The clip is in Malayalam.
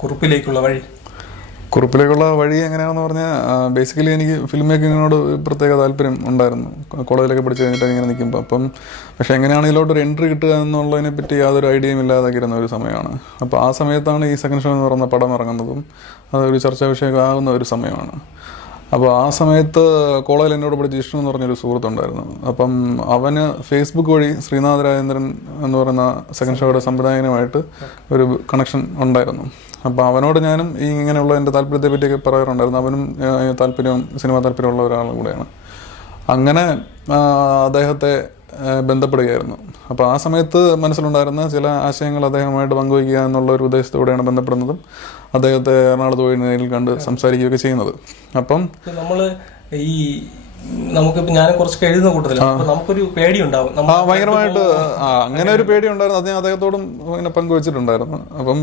കുറിപ്പിലേക്കുള്ള വഴി എങ്ങനെയാണെന്ന് പറഞ്ഞാൽ ബേസിക്കലി എനിക്ക് ഫിലിം മേക്കിങ്ങിനോട് പ്രത്യേക താല്പര്യം ഉണ്ടായിരുന്നു. കോളേജിലൊക്കെ പഠിച്ചു കഴിഞ്ഞിട്ട് ഇങ്ങനെ നിൽക്കുമ്പോൾ പക്ഷേ എങ്ങനെയാണ് ഇതിലോട്ടൊരു എൻട്രി കിട്ടുക എന്നുള്ളതിനെ പറ്റി യാതൊരു ഐഡിയയും ഇല്ലാതാക്കിയിരുന്ന ഒരു സമയമാണ്. അപ്പോൾ ആ സമയത്താണ് ഈ സെക്കൻഡ് ഷോ എന്ന് പറയുന്ന പടം ഇറങ്ങുന്നതും അതൊരു ചർച്ചാ വിഷയമാകുന്ന ഒരു സമയമാണ്. അപ്പോൾ ആ സമയത്ത് കോളേജിൽ എന്നോട് പഠിച്ച ജിഷ്ണു എന്ന് പറഞ്ഞൊരു സുഹൃത്തുണ്ടായിരുന്നു. അപ്പം അവന് ഫേസ്ബുക്ക് വഴി ശ്രീനാഥ് രാജേന്ദ്രൻ എന്ന് പറയുന്ന സെക്കൻഡ് ഷോയുടെ സംവിധായകനുമായിട്ട് ഒരു കണക്ഷൻ ഉണ്ടായിരുന്നു. അപ്പോൾ അവനോട് ഞാനും ഈ ഇങ്ങനെയുള്ള എൻ്റെ താല്പര്യത്തെ പറ്റിയൊക്കെ പറയാറുണ്ടായിരുന്നു. അവനും സിനിമാ താല്പര്യമുള്ള ഒരാളും കൂടെയാണ്. അങ്ങനെ അദ്ദേഹത്തെ ബന്ധപ്പെടുകയായിരുന്നു. അപ്പോൾ ആ സമയത്ത് മനസ്സിലുണ്ടായിരുന്ന ചില ആശയങ്ങൾ അദ്ദേഹമായിട്ട് പങ്കുവയ്ക്കുക എന്നുള്ള ഒരു ഉദ്ദേശത്തോടെയാണ് ബന്ധപ്പെടുന്നതും അദ്ദേഹത്തെ എറണാകുളത്ത് പോയി നേരിൽ കണ്ട് സംസാരിക്കുകയൊക്കെ ചെയ്യുന്നത്. അപ്പം നമുക്കിപ്പോൾ ഞാൻ കുറച്ചൊക്കെ എഴുതുന്ന കൂട്ടത്തിലാണ്, നമുക്കൊരു പേടി ഉണ്ടാവും. ഭയങ്കരമായിട്ട് അങ്ങനെ ഒരു പേടി ഉണ്ടായിരുന്നു. അത് ഞാൻ അദ്ദേഹത്തോടും പങ്കുവച്ചിട്ടുണ്ടായിരുന്നു. അപ്പം